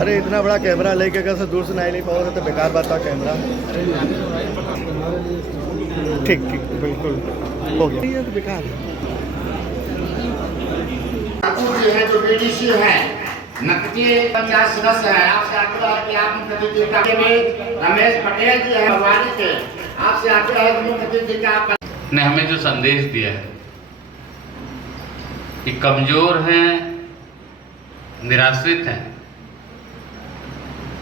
अरे इतना बड़ा कैमरा लेके अगर से दूर से नहीं पाओगे तो बेकार बात था कैमरा। ठीक ठीक बिल्कुल हो गया, ये तो बेकार है। जी है जो बीडीसी है नकदी 50 सदस्य है। आपसे आग्रह है कि आप मुख्य अतिथि में रमेश पटेल जी है भवानी के, आपसे आग्रह है कि मुख्य अतिथि का ने हमें जो संदेश दिया है कि कमजोर हैं, निराश्रित हैं,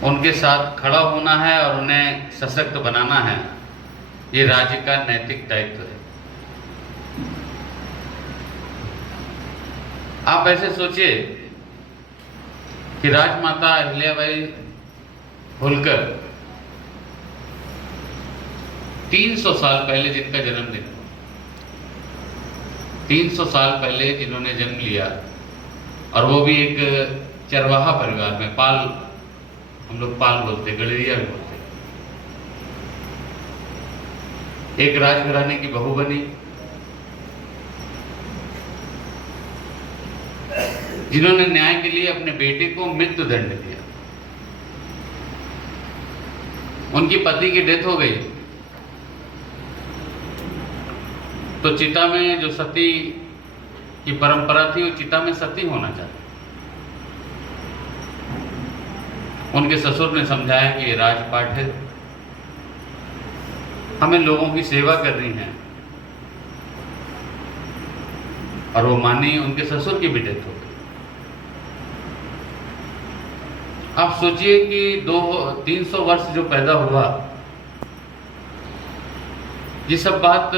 उनके साथ खड़ा होना है और उन्हें सशक्त बनाना है, ये राज्य का नैतिक दायित्व है। आप ऐसे सोचिए कि राजमाता अहिल्याबाई होलकर 300 साल पहले जिनका जन्मदिन, 300 साल पहले जिन्होंने जन्म लिया, और वो भी एक चरवाहा परिवार में, पाल, हम लोग पाल बोलते, गड़ेरिया भी बोलते, एक राजघराने की बहू बनी, जिन्होंने न्याय के लिए अपने बेटे को मृत्यु दंड दिया। उनकी पति की डेथ हो गई तो चिता में जो सती की परंपरा थी, वो चिता में सती होना चाहिए। उनके ससुर ने समझाया कि ये राजपाट है, हमें लोगों की सेवा करनी है, और वो मानी। उनके ससुर की भी डेथ हो गई। आप सोचिए कि 300 वर्ष जो पैदा हुआ, ये सब बात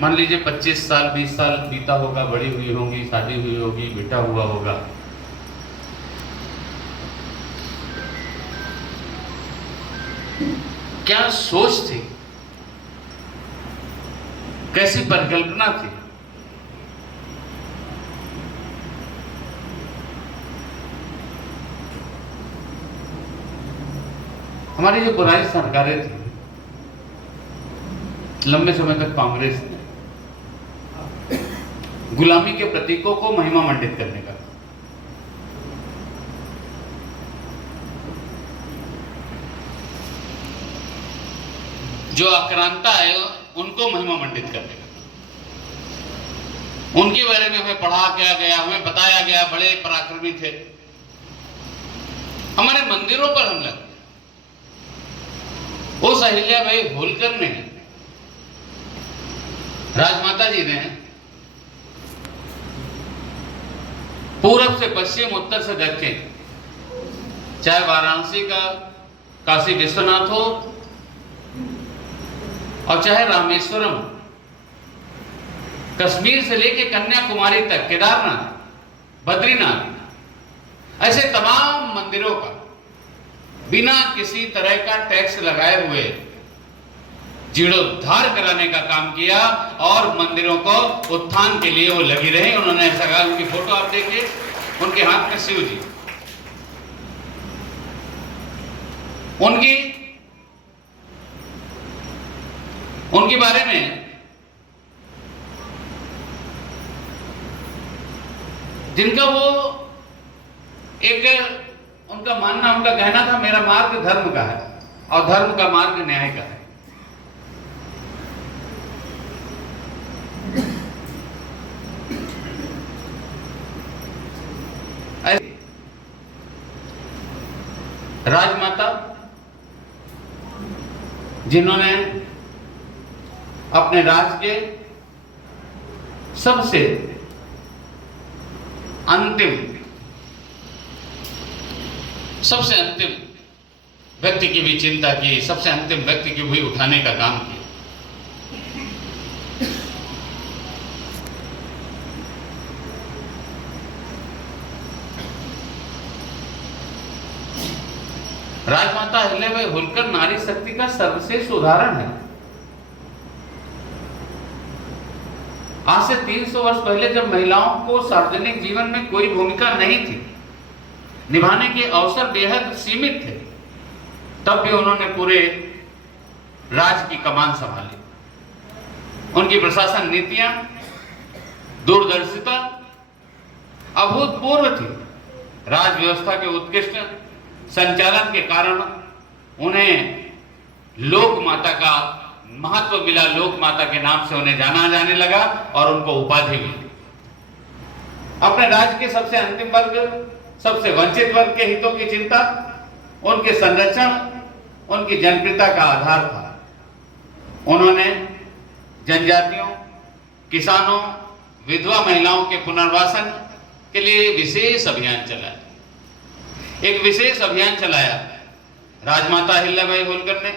मान लीजिए 25 साल 20 साल बीता होगा, बड़ी हुई होंगी, शादी हुई होगी, बेटा हुआ होगा, क्या सोच थी, कैसी परिकल्पना थी। हमारी जो पुरानी सरकारें थी, लंबे समय तक कांग्रेस ने गुलामी के प्रतीकों को महिमा मंडित करने का, जो आक्रांता है उनको महिमा मंडित करने का, उनके बारे में हमें पढ़ा गया, हमें बताया गया, बड़े पराक्रमी थे। हमारे मंदिरों पर हमला, उस अहिल्याबाई होलकर ने, राजमाता जी ने पूरब से पश्चिम, उत्तर से दक्षिण, चाहे वाराणसी का काशी विश्वनाथ हो और चाहे रामेश्वरम, कश्मीर से लेके कन्याकुमारी तक, केदारनाथ, बद्रीनाथ, ऐसे तमाम मंदिरों का बिना किसी तरह का टैक्स लगाए हुए जीर्णोद्धार कराने का काम किया, और मंदिरों को उत्थान के लिए वो लगी रहे। उन्होंने ऐसा कहा, उनकी फोटो आप देखिए, उनके हाथ में शिव जी, उनके बारे में जिनका वो एक उनका मानना, उनका कहना था, मेरा मार्ग धर्म का है और धर्म का मार्ग न्याय का है। राजमाता जिन्होंने अपने राज के सबसे अंतिम व्यक्ति की भी चिंता की, सबसे अंतिम व्यक्ति की भी उठाने का काम किया। राजमाता अहिल्याबाई होलकर नारी शक्ति का सर्वश्रेष्ठ उदाहरण है। आज से 300 वर्ष पहले जब महिलाओं को सार्वजनिक जीवन में कोई भूमिका नहीं थी, निभाने के अवसर बेहद सीमित थे, तब भी उन्होंने पूरे राज्य की कमान संभाली। उनकी प्रशासन नीतियां दूरदर्शिता अभूतपूर्व थी। राज व्यवस्था के उत्कृष्ट संचालन के कारण उन्हें लोक माता का महत्व मिला, लोक माता के नाम से उन्हें जाना जाने लगा और उनको उपाधि मिली। अपने राज्य के सबसे अंतिम वर्ग, सबसे वंचित वर्ग के हितों की चिंता उनके संरक्षण, उनकी जनप्रियता का आधार था। उन्होंने जनजातियों, किसानों, विधवा महिलाओं के पुनर्वासन के लिए विशेष अभियान चलाया। एक विशेष अभियान चलाया। राजमाता अहिल्याबाई होलकर ने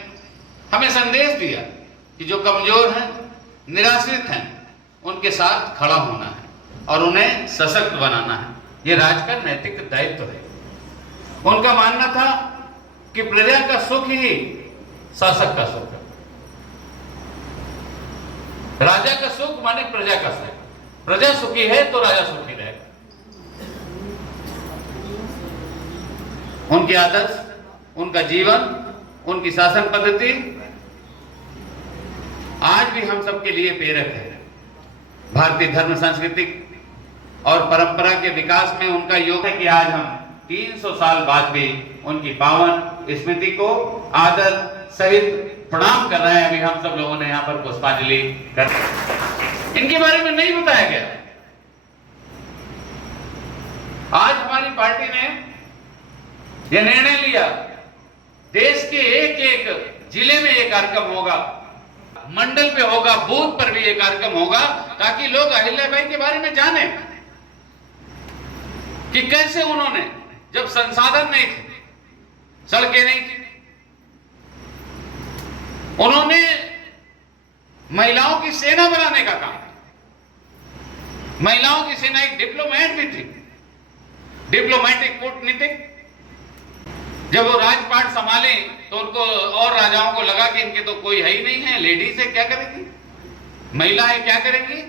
हमें संदेश दिया कि जो कमजोर हैं, निराश्रित हैं, उनके साथ खड़ा होना है और उन्हें सशक्त बनाना है। यह राज्य का नैतिक दायित्व है। उनका मानना था कि प्रजा का सुख ही शासक का सुख है। राजा का सुख माने प्रजा का सुख। प्रजा सुखी है तो राजा सुखी रहेगा। उनके आदर्श, उनका जीवन, उनकी शासन पद्धति आज भी हम सबके लिए प्रेरक है। भारतीय धर्म, संस्कृति और परंपरा के विकास में उनका योग है कि आज हम 300 साल बाद भी उनकी पावन स्मृति को आदर सहित प्रणाम कर रहे हैं। अभी हम सब लोगों ने यहाँ पर पुष्पांजलि कर, इनके बारे में नहीं बताया गया। आज हमारी पार्टी ने यह निर्णय लिया, देश के एक एक जिले में यह कार्यक्रम होगा, मंडल पे होगा, बूथ पर भी यह कार्यक्रम होगा, ताकि लोग अहिल्याबाई के बारे में जाने कि कैसे उन्होंने, जब संसाधन नहीं थे, सड़कें नहीं थी, उन्होंने महिलाओं की सेना बनाने का काम। महिलाओं की सेना एक डिप्लोमेट भी थी, डिप्लोमेटिक कूटनीतिक। जब वो राजपाट संभाले तो उनको और राजाओं को लगा कि इनके तो कोई है ही नहीं है, लेडीज है, क्या करेंगी, महिला है, क्या करेंगी।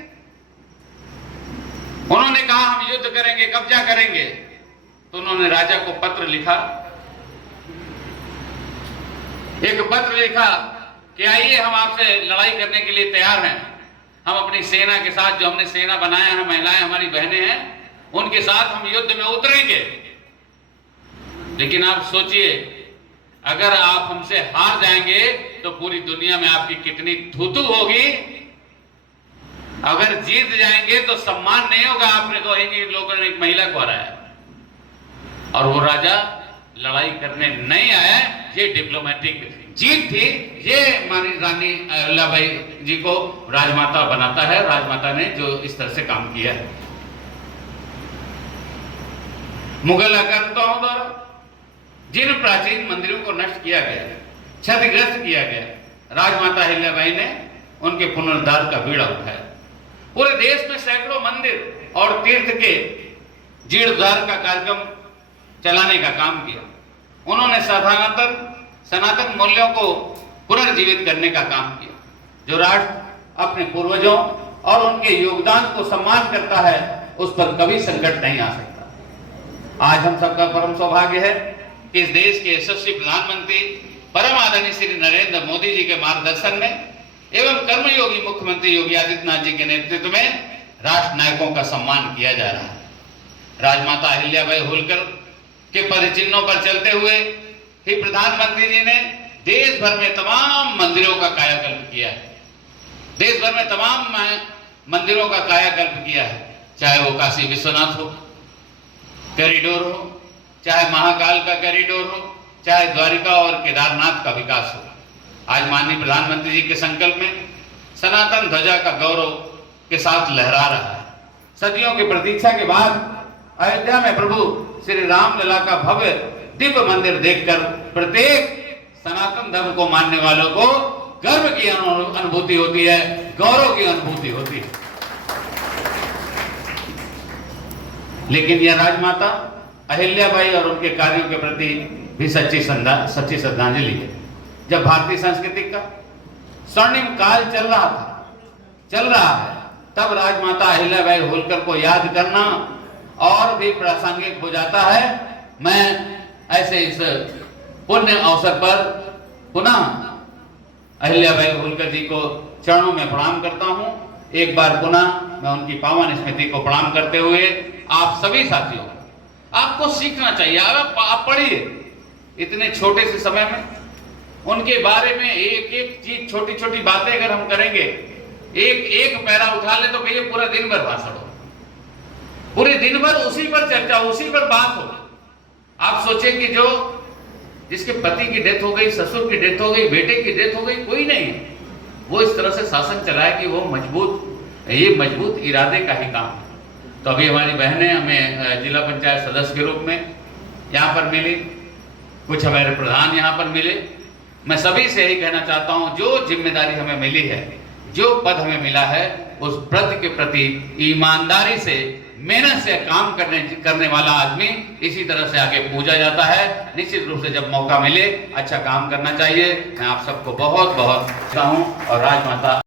उन्होंने कहा हम युद्ध करेंगे, कब्जा करेंगे। तो उन्होंने राजा को पत्र लिखा, एक पत्र लिखा कि आइए हम आपसे लड़ाई करने के लिए तैयार हैं। हम अपनी सेना के साथ, जो हमने सेना बनाया है, महिलाएं हमारी बहनें हैं, उनके साथ हम युद्ध में उतरेंगे। लेकिन आप सोचिए, अगर आप हमसे हार जाएंगे तो पूरी दुनिया में आपकी कितनी थूथू होगी। अगर जीत जाएंगे तो सम्मान नहीं होगा, आपने कहेंगे लोगों ने एक महिला को हराया। और वो राजा लड़ाई करने नहीं आया, ये डिप्लोमेटिक जीत थी। ये मानी रानी अहिल्याबाई जी को राजमाता बनाता है, राजमाता ने जो इस तरह से काम किया है। मुगल आक्रांताओं द्वारा जिन प्राचीन मंदिरों को नष्ट किया गया, क्षतिग्रस्त किया गया, राजमाता अहिल्याबाई ने उनके पुनरुद्धार का बीड़ा उठाया। पूरे देश में सैकड़ों मंदिर और तीर्थ के जीर्णोद्धार का कार्यक्रम चलाने का काम किया। उन्होंने सनातन मूल्यों को पुनर्जीवित करने का काम किया। जो राष्ट्र अपने पूर्वजों और उनके योगदान को सम्मान करता है, उस पर कभी संकट नहीं आ सकता। आज हम सबका परम सौभाग्य है कि इस देश के यशस्वी प्रधानमंत्री परम आदरणीय श्री नरेंद्र मोदी जी के मार्गदर्शन में एवं कर्मयोगी मुख्यमंत्री योगी आदित्यनाथ जी के नेतृत्व में राष्ट्र नायकों का सम्मान किया जा रहा है। राजमाता अहिल्याबाई होलकर के पदचिन्हों पर चलते हुए ही प्रधानमंत्री जी ने देश भर में तमाम मंदिरों का कायाकल्प किया है। देश भर में तमाम मंदिरों का कायाकल्प किया है, चाहे वो काशी विश्वनाथ हो कॉरिडोर हो, चाहे महाकाल का कॉरिडोर हो, चाहे द्वारिका और केदारनाथ का विकास हो। आज माननीय प्रधानमंत्री जी के संकल्प में सनातन ध्वजा का गौरव के साथ लहरा रहा है। सदियों की प्रतीक्षा के बाद अयोध्या में प्रभु श्री रामलला का भव्य दिव्य मंदिर देखकर प्रत्येक सनातन धर्म को मानने वालों को गर्व की अनुभूति होती है, गौरव की अनुभूति होती है। लेकिन यह राजमाता अहिल्याबाई और उनके कार्यों के प्रति भी सच्ची श्रद्धांजलि है। जब भारतीय संस्कृति का स्वर्णिम काल चल रहा है, तब राजमाता अहिल्याबाई होलकर को याद करना और भी प्रासंगिक हो जाता है। मैं ऐसे इस पुण्य अवसर पर पुनः अहिल्याबाई होलकर जी को चरणों में प्रणाम करता हूं एक बार पुनः मैं उनकी पावन स्मृति को प्रणाम करते हुए आप सभी साथियों, आपको सीखना चाहिए। आप पढ़िए इतने छोटे से समय में उनके बारे में एक एक चीज, छोटी छोटी बातें अगर हम करेंगे, एक एक पैरा उठा ले तो कहिए पूरा दिन भर भाषण हो, पूरे दिन भर उसी पर चर्चा, उसी पर बात हो। आप सोचे कि जो जिसके पति की डेथ हो गई, ससुर की डेथ हो गई, बेटे की डेथ हो गई, कोई नहीं है, वो इस तरह से शासन चलाए कि वो मजबूत इरादे का ही काम है। तो अभी हमारी बहनें हमें जिला पंचायत सदस्य के रूप में यहाँ पर मिली, कुछ हमारे प्रधान यहाँ पर मिले। मैं सभी से यही कहना चाहता हूँ, जो जिम्मेदारी हमें मिली है, जो पद हमें मिला है, उस पद के प्रति ईमानदारी से, मेहनत से काम करने वाला आदमी इसी तरह से आगे पूजा जाता है। निश्चित रूप से जब मौका मिले अच्छा काम करना चाहिए। मैं आप सबको बहुत बहुत चाहूँ और राजमाता